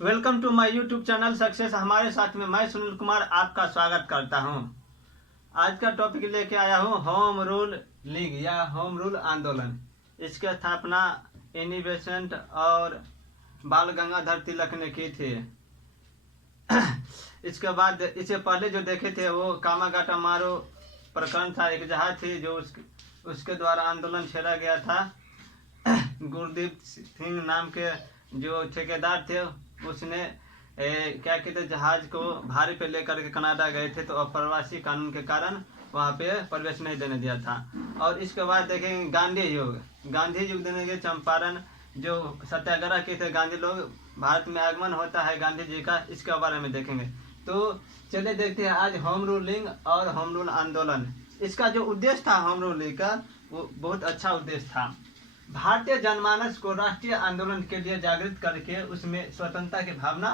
Welcome to my YouTube channel success. हमारे साथ में मैं सुनील कुमार आपका स्वागत करता हूं। आज का टॉपिक लेके आया हूं होम रूल लीग या होम रूल आंदोलन। इसकी स्थापना एनी बेसेंट और बाल गंगाधर तिलक ने की थी। इसके बाद इससे पहले जो देखे थे वो कामागाटा मारो प्रकरण था। एक जहाज थी जो उसके द्वारा आंदोलन छेड़ा गया था। गुरदीप सिंह नाम के जो ठेकेदार थे उसने क्या कहते जहाज को भारी पे लेकर के कनाडा गए थे, तो अप्रवासी कानून के कारण वहाँ पे प्रवेश नहीं देने दिया था। और इसके बाद देखेंगे गांधी युग देंगे चंपारण जो सत्याग्रह किए थे गांधी लोग। भारत में आगमन होता है गांधी जी का, इसके बारे में देखेंगे। तो चलिए देखते हैं आज होम रूलिंग और होम रूल आंदोलन। इसका जो उद्देश्य था होम रूलिंग का वो बहुत अच्छा उद्देश्य था। भारतीय जनमानस को राष्ट्रीय आंदोलन के लिए जागृत करके उसमें स्वतंत्रता की भावना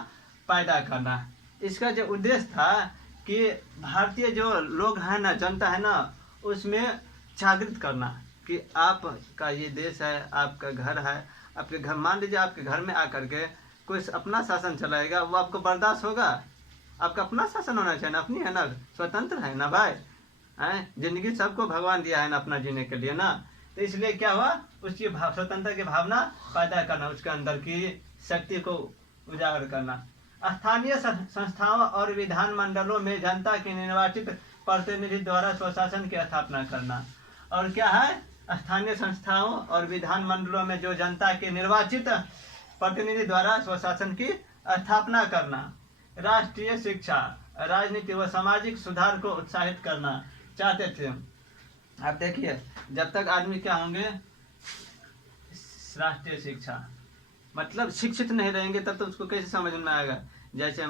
पैदा करना। इसका जो उद्देश्य था कि भारतीय जो लोग हैं ना, जनता है ना, उसमें जागृत करना कि आपका ये देश है, आपका घर है। आपके घर, मान लीजिए आपके घर में आकर के कोई अपना शासन चलाएगा, वो आपको बर्दाश्त होगा? आपका अपना शासन होना चाहिए ना, अपनी है ना, स्वतंत्र है ना भाई। जिंदगी सबको भगवान दिया है ना अपना जीने के लिए ना। तो इसलिए क्या हुआ, उसकी स्वतंत्रता की भावना पैदा करना, उसके अंदर की शक्ति को उजागर करना। स्थानीय संस्थाओं और विधान मंडलों में जनता के निर्वाचित प्रतिनिधि द्वारा स्वशासन की स्थापना करना। और क्या है, स्थानीय संस्थाओं और विधान मंडलों में जो जनता के निर्वाचित प्रतिनिधि द्वारा स्वशासन की स्थापना करना। राष्ट्रीय शिक्षा, राजनीति व सामाजिक सुधार को उत्साहित करना चाहते थे। आप देखिए, जब तक आदमी क्या होंगे, राष्ट्रीय शिक्षा मतलब शिक्षित नहीं रहेंगे तब तो उसको कैसे समझ में आएगा। जैसे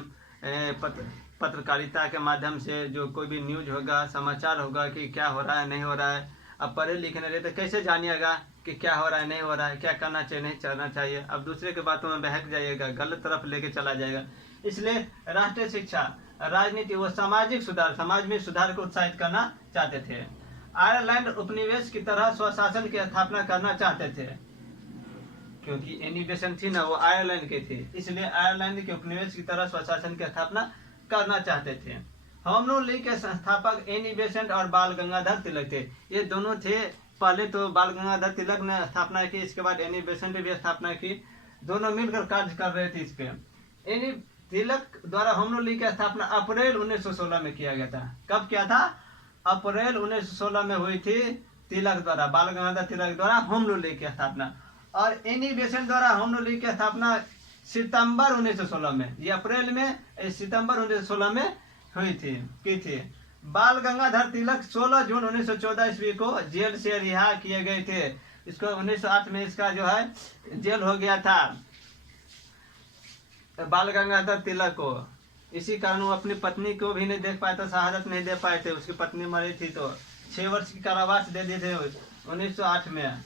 पत्रकारिता के माध्यम से जो कोई भी न्यूज होगा, समाचार होगा कि क्या हो रहा है नहीं हो रहा है, अब पढ़े लिखे नहीं रहे तो कैसे जानिएगा कि क्या हो रहा है नहीं हो रहा है, क्या करना चाहिए नहीं करना चाहिए। अब दूसरे के बातों में बहक जाइएगा, गलत तरफ लेके चला जाएगा। इसलिए राष्ट्रीय शिक्षा, राजनीति व सामाजिक सुधार, समाज में सुधार को उत्साहित करना चाहते थे। आयरलैंड उपनिवेश की तरह स्वशासन की स्थापना करना चाहते थे, क्योंकि एनी बेसेंट थी ना, वो आयरलैंड के थे, इसलिए आयरलैंड के उपनिवेश की तरह स्वशासन की स्थापना करना चाहते थे। होम रूल लीग के संस्थापक एनी बेसेंट और बाल गंगाधर तिलक थे। ये दोनों थे। पहले तो बाल गंगाधर तिलक ने स्थापना की, इसके बाद एनी बेसेंट ने भी स्थापना की। दोनों मिलकर कार्य कर रहे थे इस पे। एनी तिलक द्वारा होम रूल लीग की स्थापना अप्रैल 1916 में किया गया था। कब किया था? अप्रैल 1916 में हुई थी। तिलक द्वारा, बाल गंगाधर तिलक द्वारा होम रूल लीग की स्थापना। और एनी बेसेंट द्वारा होम रूल लीग की स्थापना सितंबर 1916 में, ये अप्रैल में, सितंबर 1916 में हुई थी की थी। बाल गंगाधर तिलक 16 जून 1914 ईस्वी को जेल से रिहा किए गए थे। इसको 1908 में इसका जो है जेल हो गया था बाल गंगाधर तिलक को। इसी कारण वो अपनी पत्नी को भी नहीं देख पाए थे, शहादत नहीं दे पाए थे। उसकी पत्नी मरी थी तो 6 वर्ष की कारावास दे दिए थे 1908 में।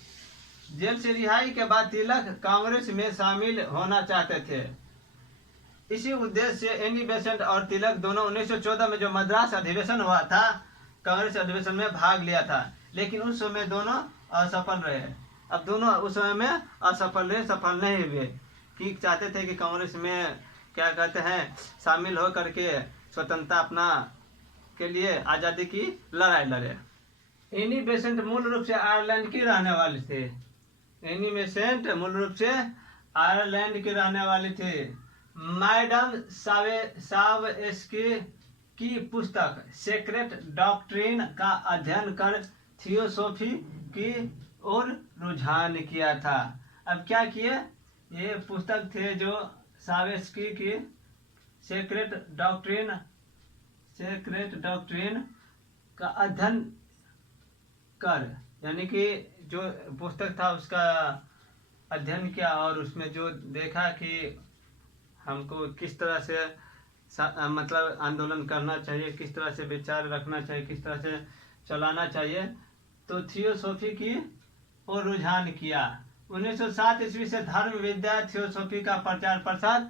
जेल से रिहाई के बाद तिलक कांग्रेस में शामिल होना चाहते थे। इसी उद्देश्य से एनी बेसेंट और तिलक दोनों 1914 में जो मद्रास अधिवेशन हुआ था, कांग्रेस अधिवेशन में भाग लिया था, लेकिन उस समय दोनों असफल रहे। अब दोनों उस समय में असफल रहे, सफल नहीं हुए। कि चाहते थे कि कांग्रेस में क्या कहते हैं शामिल हो करके स्वतंत्रता अपना के लिए आज़ादी की लड़ाई लड़े। एनी बेसेंट मूल रूप से आयरलैंड की रहने वाले थे। एनी बेसेंट मूल रूप से आयरलैंड के रहने वाले थे। मैडम सावेस्की की पुस्तक सेक्रेट डॉक्ट्रिन का अध्ययन कर थियोसॉफी की ओर रुझान किया था। अब क्या किए, ये पुस्तक थे जो सावेस्की की सेक्रेट डॉक्ट्रिन का अध्ययन कर, यानी कि जो पुस्तक था उसका अध्ययन किया और उसमें जो देखा कि हमको किस तरह से मतलब आंदोलन करना चाहिए, किस तरह से विचार रखना चाहिए, किस तरह से चलाना चाहिए, तो थियोसॉफी की ओर रुझान किया। 1907 ईस्वी से धर्म विद्या थियोसॉफी का प्रचार प्रसार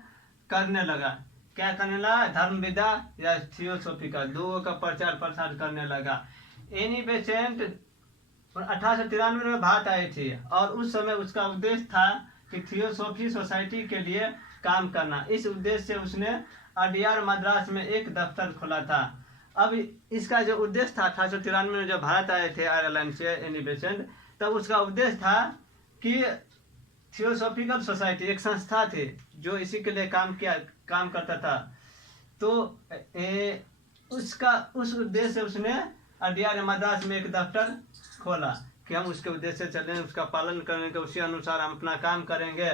करने लगा। क्या करने लगा? धर्म विद्या या थियोसॉफी का, दो का प्रचार प्रसार करने लगा। एनी बेसेंट 1893 में भारत आई थी और उस समय उसका उद्देश्य था कि थियोसॉफी सोसाइटी के लिए काम करना। इस उद्देश्य से उसने अडियार मद्रास में एक दफ्तर खोला था। अब इसका जो उद्देश्य था 1893 में जब भारत आए थे आयरलैंड से एनी बेसेंट, तब उसका उद्देश्य था कि थियोसॉफिकल सोसाइटी एक संस्था थी जो इसी के लिए काम करता था। तो उस उद्देश्य से उसने अडियार मद्रास में एक दफ्तर खोला कि हम उसके उद्देश्य से चलें, उसका पालन करेंगे, उसी अनुसार हम अपना काम करेंगे।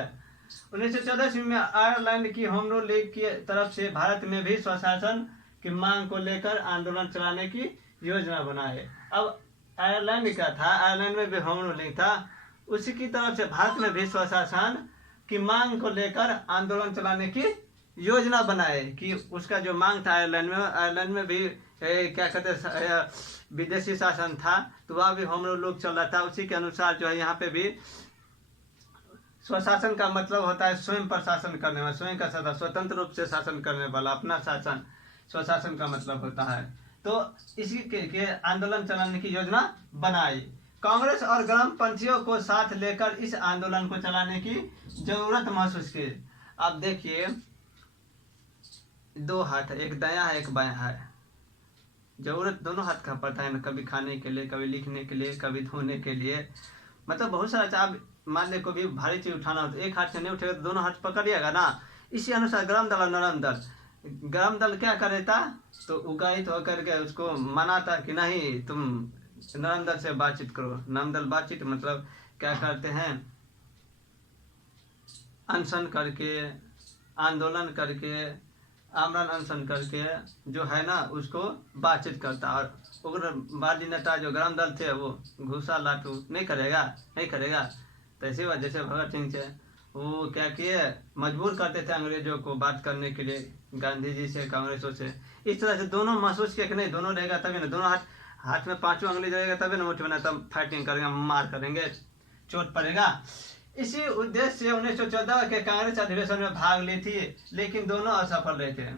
1914 ईस्वी में आयरलैंड की होम रूल लीग की तरफ से भारत में भी स्वशासन की मांग को लेकर आंदोलन चलाने की योजना बनाए। अब आयरलैंड का था, आयरलैंड में भी होम रूल लीग था, उसी की तरफ से भारत में भी स्वशासन की मांग को लेकर आंदोलन चलाने की योजना बनाए कि उसका जो मांग था आयरलैंड में भी क्या कहते विदेशी शासन था, तो वह भी होम रूल चल रहा था। उसी के अनुसार जो है यहाँ पे भी स्वशासन का मतलब होता है स्वयं पर शासन करने वाला, स्वयं का शासन, स्वतंत्र रूप से शासन करने वाला, अपना शासन, स्वशासन का मतलब होता है। तो इसी के आंदोलन चलाने की योजना बनाई। कांग्रेस और ग्रामपंथियों को साथ लेकर इस आंदोलन को चलाने की जरूरत महसूस की। अब देखिए, दो हाथ है, एक दायां है एक बायां है, जरूरत दोनों हाथ का पड़ता है ना, कभी खाने के लिए, कभी लिखने के लिए, कभी धोने के लिए, मतलब बहुत सारा। आप मान ले कोई भी भारी चीज उठाना हो तो एक हाथ से नहीं उठेगा तो दोनों हाथ पकड़िएगा ना। इसी अनुसार ग्राम दल और नरम दल, ग्राम दल क्या करेता, तो उगाहित होकर के उसको मनाता कि नहीं तुम नरम दल से बातचीत करो। नरम दल बातचीत मतलब क्या करते हैं, अनशन करके, आंदोलन करके, आमरण अनशन करके जो है ना उसको बातचीत करता। और उग्रवादी नेता जो ग्राम दल थे वो घूसा लाटू नहीं करेगा। तो ऐसी बात जैसे भगत सिंह थे, वो क्या किए, मजबूर करते थे अंग्रेजों को बात करने के लिए, गांधी जी से, कांग्रेसों से। इस तरह से दोनों महसूस किया कि नहीं दोनों रहेगा तभी ना, दोनों हाथ में पांचों अंगली रहेगा तभी ना मुठ बना, तब फाइटिंग करेंगे, मार करेंगे, चोट पड़ेगा। इसी उद्देश्य से 1914 के कांग्रेस अधिवेशन में भाग ली थी, लेकिन दोनों असफल रहे थे,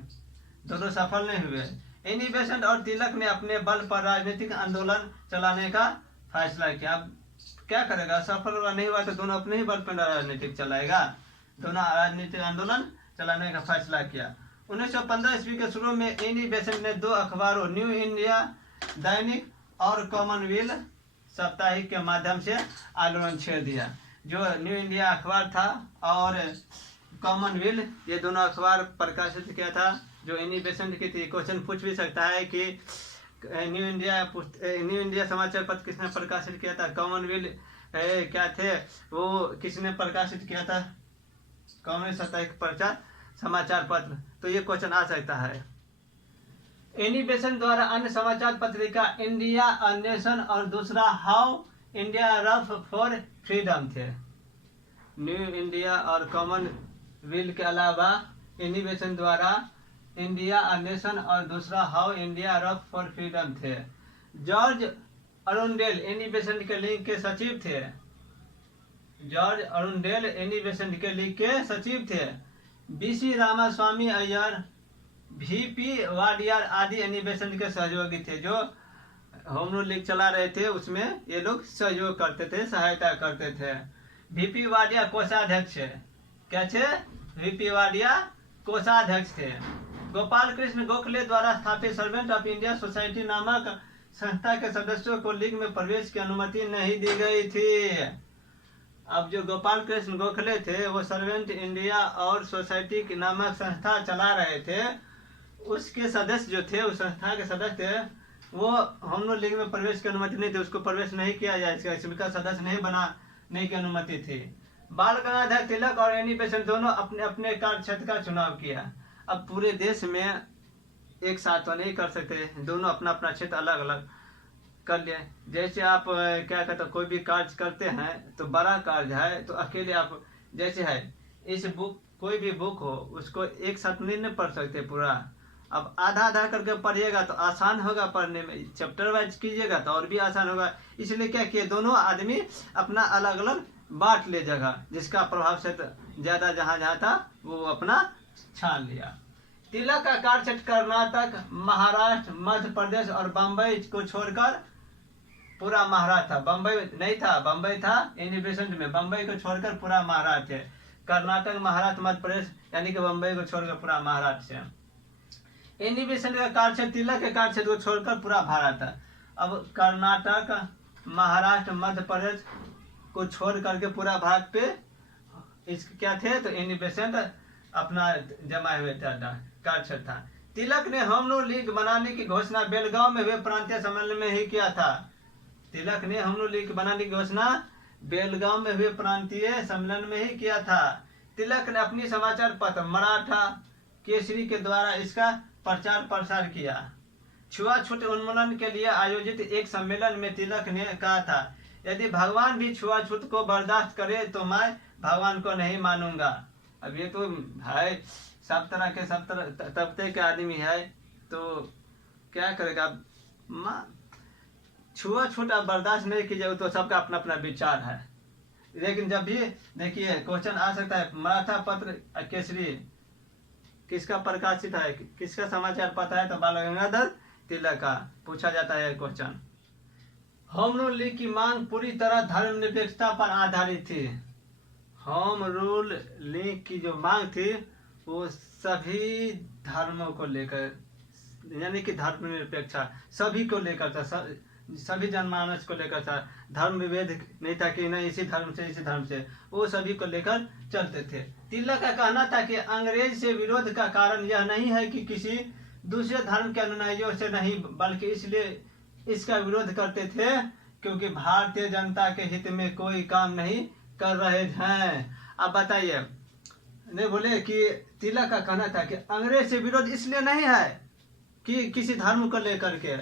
दोनों सफल नहीं हुए। एनी बेसेंट और तिलक ने अपने बल पर राजनीतिक आंदोलन चलाने का फैसला किया। अब क्या करेगा, सफल हुआ नहीं हुआ तो दोनों अपने ही बल पर राजनीतिक चलाएगा, दोनों राजनीतिक आंदोलन चलाने का फैसला किया। 1915 ईस्वी के शुरू में एनी बेसेंट ने 2 अखबारों न्यू इंडिया दैनिक और कॉमनवेल्थ साप्ताहिक के माध्यम से आंदोलन छेड़ दिया। जो न्यू इंडिया अखबार था और कॉमनवेल्थ, ये दोनों अखबार प्रकाशित किया था जो एनी बेसेंट की थी। क्वेश्चन पूछ भी सकता है कि न्यू इंडिया समाचार पत्र किसने प्रकाशित किया था, कॉमनवेल्थ क्या थे वो किसने प्रकाशित किया था, कॉमनवेल्थ साप्ताहिक प्रचार समाचार पत्र, तो ये क्वेश्चन आ सकता है। एनी बेसेंट द्वारा अन्य समाचार पत्रिका इंडिया अ नेशन और दूसरा how India rough for freedom थे। न्यू इंडिया और कॉमनवेल्थ के अलावा एनी बेसेंट द्वारा इंडिया अ नेशन और दूसरा how India rough for freedom थे। जॉर्ज अरुंडेल एनी बेसेंट के लीग के सचिव थे। जॉर्ज अरुंडेल एनी बेसेंट के लीग के सचिव थे। बीसी रामास्वामी अय्यर, VP वाडियार आदि एनी बेसेंट के सहयोगी थे। जो होम रूल लीग चला रहे थे उसमें ये लोग सहयोग करते थे, सहायता करते थे। VP वाडिया कोषाध्यक्ष है, क्या थे, VP वाडिया कोषाध्यक्ष थे। गोपाल कृष्ण गोखले द्वारा स्थापित सर्वेंट ऑफ इंडिया सोसाइटी नामक संस्था के सदस्यों को लीग में प्रवेश की अनुमति नहीं दी गई थी। अब जो गोपाल कृष्ण गोखले थे वो सर्वेंट इंडिया और सोसाइटी की नामक संस्था चला रहे थे, उसके सदस्य जो थे, उस संस्था के सदस्य थे, वो होम रूल लीग में प्रवेश की अनुमति नहीं थी, उसको प्रवेश नहीं किया जाएगा, इसका सदस्य नहीं बनाने की अनुमति थी। बाल गंगाधर तिलक और एनी बेसेंट दोनों अपने अपने कार्य क्षेत्र का चुनाव किया। अब पूरे देश में एक साथ तो नहीं कर सकते, दोनों अपना अपना क्षेत्र अलग अलग कर लिए। जैसे आप क्या कहते हैं, कोई भी कार्य करते हैं तो बड़ा कार्य है तो अकेले आप, जैसे है इस बुक, कोई भी बुक हो उसको एक साथ नहीं पढ़ सकते पूरा, अब आधा आधा करके पढ़िएगा तो आसान होगा पढ़ने में, चैप्टर वाइज कीजिएगा तो और भी आसान होगा। इसलिए क्या किए, दोनों आदमी अपना अलग अलग बांट ले जगह, जिसका प्रभाव से ज्यादा जहाँ जहाँ था वो अपना छान लिया। तिलक का कार्यक्षेत्र कर्नाटक, महाराष्ट्र, मध्य प्रदेश और बम्बई को छोड़कर पूरा महाराष्ट्र था। बम्बई नहीं था, बम्बई था एनी बेसेंट में, बम्बई को छोड़कर पूरा महाराष्ट्र है। कर्नाटक, महाराष्ट्र, मध्य प्रदेश यानी कि बम्बई को छोड़कर पूरा महाराष्ट्र से। एनी बेसेंट का कार्यक्षेत्र, तिलक के कार्यक्षेत्र को छोड़कर पूरा भारत है। अब कर्नाटक, महाराष्ट्र, मध्य प्रदेश को छोड़ करके पूरा भारत पे इसके क्या थे, तो एनी बेसेंट अपना जमाए हुए थे कार्यक्षेत्र था। तिलक ने होम रूल लीग बनाने की घोषणा बेलगांव में हुए प्रांतीय सम्मेलन में ही किया था। तिलक ने होम रूल लीग बनाने की घोषणा बेलगांव में हुए प्रांतीय सम्मेलन में ही किया था। तिलक ने अपनी समाचार पत्र मराठा केसरी के द्वारा इसका प्रचार प्रसार किया। छुआछूत उन्मूलन के लिए आयोजित एक सम्मेलन में तिलक ने कहा था, यदि भगवान भी छुआछूत को बर्दाश्त करे तो मैं भगवान को नहीं मानूंगा। अब ये तो है सब तरह के सब तरह तबके के आदमी है, तो क्या करेगा। छुआछूत आप बर्दाश्त नहीं कीजिए, तो सबका अपना अपना विचार है। लेकिन जब भी देखिए क्वेश्चन आ सकता है, मराठा पत्र केसरी किसका प्रकाशित है, किसका समाचार पता है, तो बाल गंगाधर तिलक का पूछा जाता है क्वेश्चन। होम रूल लीग की मांग पूरी तरह धर्मनिरपेक्षता पर आधारित थी। होम रूल लीग की जो मांग थी वो सभी धर्मों को लेकर, यानी कि धर्मनिरपेक्षता सभी को लेकर था, सभी जनमानस को लेकर था। धर्म विभेद नहीं था कि नहीं इसी धर्म से इसी धर्म से, वो सभी को लेकर चलते थे। तिलक का कहना था कि अंग्रेज से विरोध का कारण यह नहीं है कि किसी दूसरे धर्म के अनुयायियों से नहीं, बल्कि इसलिए इसका विरोध करते थे क्योंकि भारतीय जनता के हित में कोई काम नहीं कर रहे हैं। अब बताइए, नहीं बोले कि तिलक का कहना था कि अंग्रेज से विरोध इसलिए नहीं है कि किसी धर्म को लेकर के,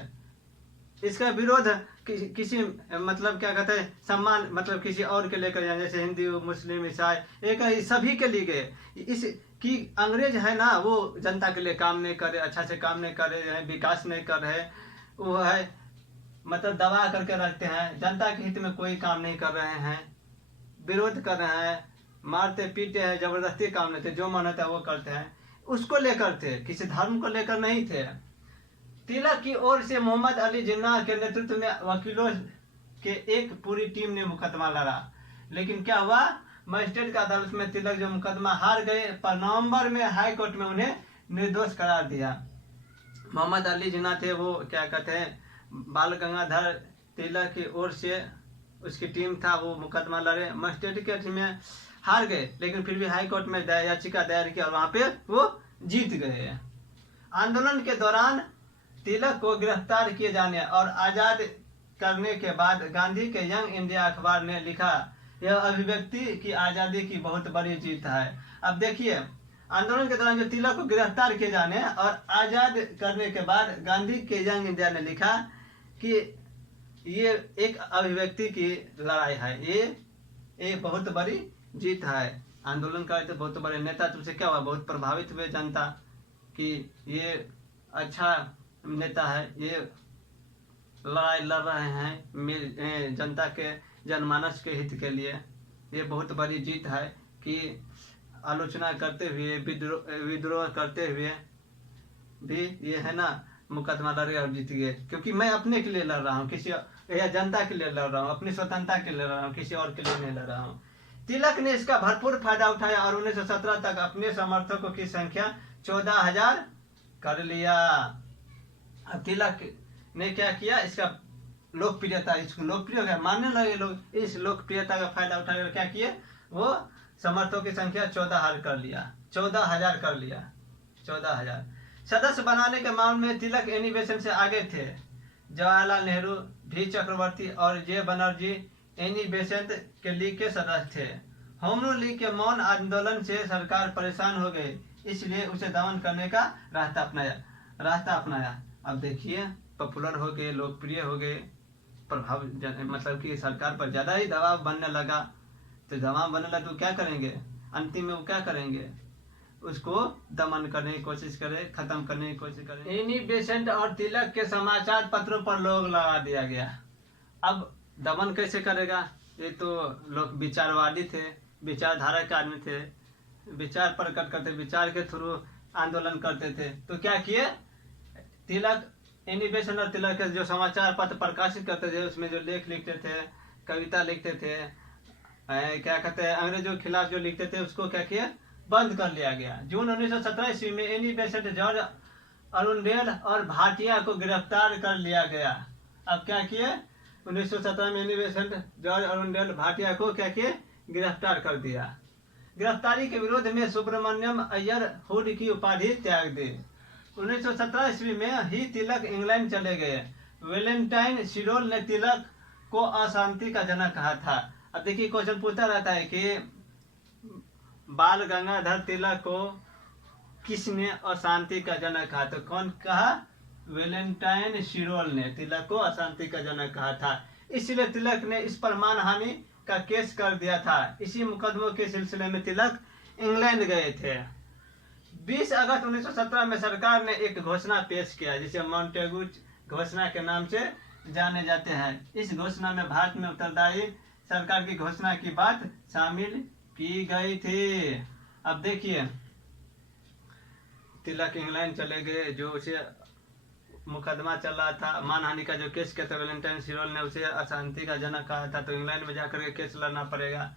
इसका विरोध किसी मतलब क्या कहते हैं सम्मान मतलब किसी और के लेकर, जैसे हिंदू मुस्लिम ईसाई एक सभी के लिए इस कि अंग्रेज है ना वो जनता के लिए काम नहीं कर रहे, अच्छा से काम नहीं कर रहे हैं, विकास नहीं कर रहे, वो है मतलब दबा करके रखते हैं, जनता के हित में कोई काम नहीं कर रहे हैं, विरोध कर रहे हैं, मारते पीटे हैं, जबरदस्ती काम नहीं थे, जो मन होता है वो करते हैं, उसको लेकर थे, किसी धर्म को लेकर नहीं थे। तिलक की ओर से मोहम्मद अली जिन्ना के नेतृत्व में वकीलों के एक पूरी टीम ने मुकदमा लड़ा, लेकिन क्या हुआ, मजिस्ट्रेट की अदालत में तिलक जो मुकदमा हार गए, पर नवंबर में हाई कोर्ट में उन्हें निर्दोष करार दिया। मोहम्मद अली जिन्ना थे, वो क्या कहते हैं बाल गंगाधर तिलक की ओर से उसकी टीम था, वो मुकदमा लड़े, मजिस्ट्रेट के टीम में हार गए, लेकिन फिर भी हाई कोर्ट में याचिका दायर किया और वहां पे वो जीत गए। आंदोलन के दौरान तिलक को गिरफ्तार किए जाने और आजाद करने के बाद गांधी के यंग इंडिया अखबार ने लिखा, यह अभिव्यक्ति की आजादी की बहुत बड़ी जीत है। अब देखिए, आंदोलन के दौरान जो तिलक को गिरफ्तार किए जाने और आजाद करने के बाद गांधी के यंग इंडिया ने लिखा कि ये एक अभिव्यक्ति की लड़ाई है, ये बहुत बड़ी जीत है। आंदोलन का तो बहुत बड़े नेता तुमसे क्या हुआ, बहुत प्रभावित हुए जनता कि ये अच्छा नेता है, ये लड़ाई लड़ रहे हैं जनता के जनमानस के हित के लिए, ये बहुत बड़ी जीत है कि आलोचना करते हुए विद्रोह करते हुए भी ये है ना मुकदमा लड़े और जीत गए, क्योंकि मैं अपने के लिए लड़ रहा हूँ, किसी या जनता के लिए लड़ रहा हूँ, अपनी स्वतंत्रता के लिए लड़ रहा हूँ, किसी और के लिए नहीं लड़ रहा हूँ। तिलक ने इसका भरपूर फायदा उठाया और 1917 तक अपने समर्थकों की संख्या 14,000 कर लिया। अब तिलक ने क्या किया, इसका लोकप्रियता, इसको लोकप्रिय हो गया, मानने लगे लोग, इस लोकप्रियता का फायदा उठाकर क्या किए, वो समर्थकों की संख्या 14,000 कर लिया, 14,000 कर लिया, 14,000। सदस्य बनाने के मामले में तिलक एनी बेसेंट से आगे थे। जवाहरलाल नेहरू, भी चक्रवर्ती और जे बनर्जी एनी बेसेंट के लीग के सदस्य थे। होम रूल लीग के मौन आंदोलन से सरकार परेशान हो गई, इसलिए उसे दमन करने का रास्ता अपनाया। अब देखिए पॉपुलर हो गए, लोकप्रिय हो गए, प्रभाव मतलब कि सरकार पर ज्यादा ही दबाव बनने लगा, तो दबाव बनने लगा तो क्या करेंगे, अंतिम में वो क्या करेंगे, उसको दमन करने की कोशिश करे, खत्म करने की कोशिश करे। एनी बेसेंट और तिलक के समाचार पत्रों पर लोग लगा दिया गया। अब दमन कैसे करेगा, ये तो लोग विचारवादी थे, विचारधारा के आदमी थे, विचार प्रकट करते, विचार के थ्रू आंदोलन करते थे। तो क्या किए, तिलक एनी बेसेंट और तिलक के जो समाचार पत्र प्रकाशित करते थे, उसमें जो लेख लिखते थे, कविता लिखते थे, क्या कहते हैं अंग्रेजों के खिलाफ जो लिखते थे उसको क्या किया, बंद कर लिया गया। जून 1917 ईस्वी में एनी बेसेंट, जॉर्ज अरुंडेल और भाटिया को गिरफ्तार कर लिया गया। अब क्या किए, 1917 में Annie Besant, George Arundale, Bhatia को क्या किए, गिरफ्तार कर दिया। गिरफ्तारी के विरोध में सुब्रमण्यम अय्यर हुड की उपाधि त्याग दी। 1917 ईस्वी में ही तिलक इंग्लैंड चले गए। वैलेंटाइन शिरोल ने तिलक को अशांति का जनक कहा था। अब देखिए क्वेश्चन पूछता रहता है कि बाल गंगाधर तिलक को किसने अशांति का जनक कहा, तो कौन कहा, वैलेंटाइन शिरोल ने तिलक को अशांति का जनक कहा था। इसलिए तिलक ने इस पर मानहानि का केस कर दिया था। इसी मुकदमों के सिलसिले में तिलक इंग्लैंड गए थे। 20 अगस्त 1917 में सरकार ने एक घोषणा पेश किया जिसे मॉन्टेगू घोषणा के नाम से जाने जाते हैं। इस घोषणा में भारत में उत्तरदायी सरकार की घोषणा की बात शामिल की गई थी। अब देखिए तिलक इंग्लैंड चले गए, जो उसे मुकदमा चल रहा था, मानहानि का जो केस किया था, वैलेंटाइन शिरोल ने उसे अशांति का जनक कहा था, तो इंग्लैंड में जाकर के केस लड़ना पड़ेगा।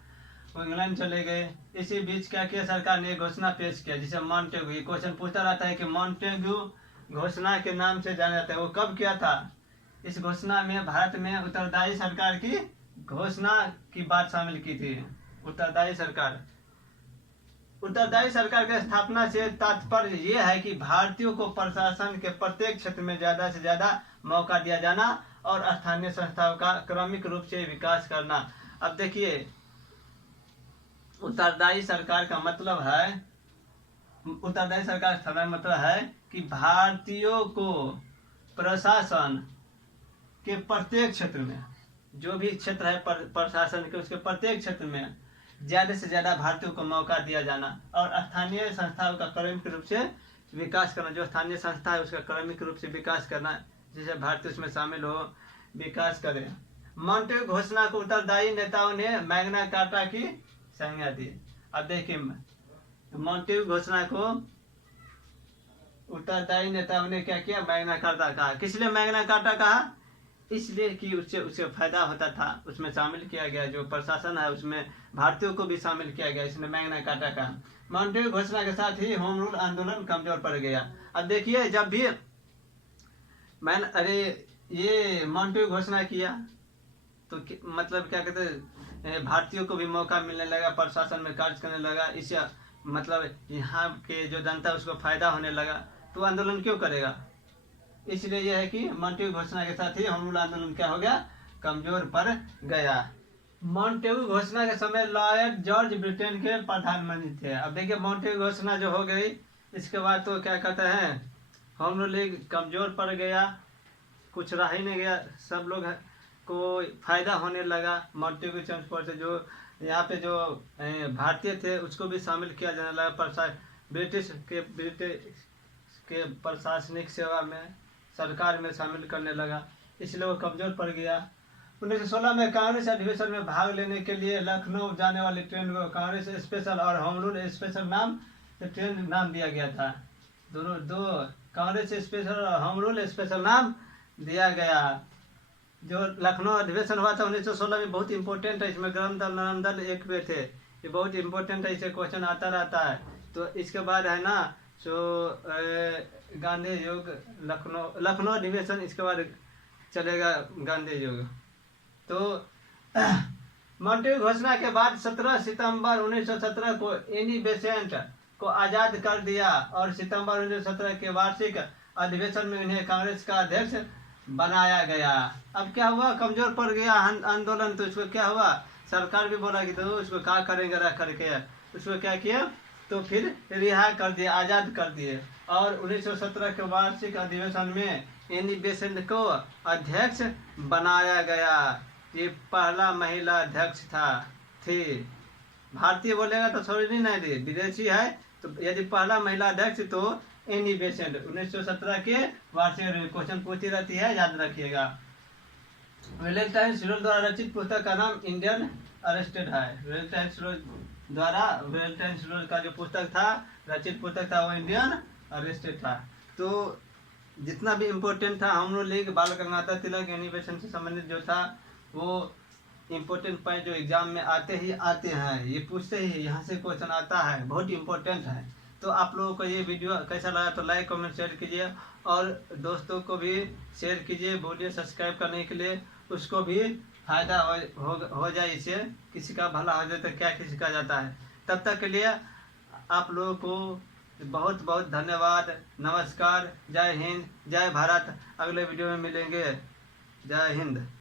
वो इंग्लैंड चले गए। इसी बीच क्या किया, सरकार ने एक घोषणा पेश किया जिसे मॉन्टेगू, ये क्वेश्चन पूछता रहता है कि मॉन्टेगू घोषणा के नाम से जाना जाता है, वो कब किया था। इस घोषणा में भारत में उत्तरदायी सरकार की घोषणा की बात शामिल की थी। उत्तरदायी सरकार की स्थापना से तात्पर्य यह है कि भारतीयों को प्रशासन के प्रत्येक क्षेत्र में ज्यादा से ज्यादा मौका दिया जाना और स्थानीय संस्थाओं का क्रमिक रूप से विकास करना। अब देखिए उत्तरदायी सरकार का मतलब है, उत्तरदायी सरकार का मतलब है कि भारतीयों को प्रशासन के प्रत्येक क्षेत्र में, जो भी क्षेत्र है प्रशासन के, उसके प्रत्येक क्षेत्र में ज्यादा से ज्यादा भारतीयों को मौका दिया जाना और स्थानीय संस्थाओं का क्रमिक रूप से विकास करना। जो स्थानीय संस्था है उसका क्रमिक रूप से विकास करना, जिसे भारतीय उसमें शामिल हो, विकास करें। मॉन्टेगू घोषणा को उत्तरदायी नेताओं ने मैग्ना कार्टा की संज्ञा दी। अब देखिए मॉन्टेगू घोषणा को उत्तरदायी नेताओं ने क्या किया, मैग्ना कार्टा कहा। किस लिए मैग्ना कार्टा कहा, इसलिए कि उससे फायदा होता था, उसमें शामिल किया गया, जो प्रशासन है उसमें भारतीयों को भी शामिल किया गया, इसने मैग्ना कार्टा कहा। मॉन्टेगू घोषणा के साथ ही होम रूल आंदोलन कमजोर पड़ गया। अब देखिए जब भी ये मॉन्टेगू घोषणा किया तो मतलब क्या कहते हैं, भारतीयों को भी मौका मिलने लगा, प्रशासन में कार्य करने लगा, इससे मतलब यहाँ के जो जनता उसको फायदा होने लगा, तो आंदोलन क्यों करेगा। इसलिए यह है कि मॉन्टेगू घोषणा के साथ ही होम रूल आंदोलन क्या हो गया, कमजोर पड़ गया। मॉन्टेगू घोषणा के समय लॉर्ड जॉर्ज ब्रिटेन के प्रधानमंत्री थे। अब देखिए मॉन्टेगू घोषणा जो हो गई, इसके बाद तो क्या कहते हैं, होम रूल लीग कमजोर पड़ गया, कुछ रह ही नहीं गया, सब लोग को फायदा होने लगा। मॉन्टेगू ट्रांसपोर्ट से जो यहाँ पे जो भारतीय थे उसको भी शामिल किया जाने लगा, ब्रिटिश के प्रशासनिक सेवा में, सरकार में शामिल करने लगा, इसलिए वो कमजोर पड़ गया। 1916 में कांग्रेस अधिवेशन में भाग लेने के लिए लखनऊ जाने वाली ट्रेन को कांग्रेस स्पेशल और होम रूल स्पेशल नाम से ट्रेन नाम दिया गया था। दोनों दो कांग्रेस स्पेशल और होम रूल स्पेशल नाम दिया गया। जो लखनऊ अधिवेशन हुआ था 1916 में, बहुत इंपॉर्टेंट है, इसमें गरम दल नरम दल एक पे थे, ये बहुत इंपॉर्टेंट है, इसे क्वेश्चन आता रहता है। तो इसके बाद है ना गांधी युग, लखनऊ अधिवेशन, इसके बाद चलेगा गांधी युग। तो मॉन्टेगू घोषणा के बाद 17 सितंबर 1917 को एनी बेसेंट को आजाद कर दिया और सितंबर 1917 के वार्षिक अधिवेशन में उन्हें कांग्रेस का अध्यक्ष बनाया गया। अब क्या हुआ, कमजोर पड़ गया आंदोलन, तो उसको क्या हुआ, सरकार भी बोला कि तो उसको क्या करेंगे रख करके, उसको क्या किया, तो फिर रिहा कर दिया, आजाद कर दिए। और 1917 के वार्षिक अधिवेशन में एनी बेसेंट को अध्यक्ष बनाया गया। ये पहला महिला अध्यक्ष थी। भारतीय बोलेगा तो छोड़ी नहीं दी, विदेशी है, तो यदि पहला महिला अध्यक्ष तो एनी बेसेंट। 1917 के वार्षिक क्वेश्चन पूछती रहती है, याद रखिएगा। वैलेंटाइन शिरोल द्वारा रचित पुस्तक का नाम इंडियन अरेस्टेड है। वैलेंटाइन शिरोल का जो पुस्तक था, रचित पुस्तक था, वो इंडियन अरेस्टेड था। तो जितना भी इम्पोर्टेंट था, होम रूल लीग, बाल गंगाधर तिलक, एनी बेसेंट से संबंधित जो था वो इम्पोर्टेंट पॉइंट जो एग्जाम में आते ही आते हैं, ये पूछते ही यहाँ से क्वेश्चन आता है, बहुत इम्पोर्टेंट है। तो आप लोगों को ये वीडियो कैसा लगा तो लाइक कमेंट शेयर कीजिए, और दोस्तों को भी शेयर कीजिए, बोलिए सब्सक्राइब करने के लिए, उसको भी फायदा हो जाए, इससे किसी का भला हो जाए तो क्या किसी का जाता है। तब तक के लिए आप लोगों को बहुत बहुत धन्यवाद। नमस्कार, जय हिंद, जय भारत। अगले वीडियो में मिलेंगे। जय हिंद।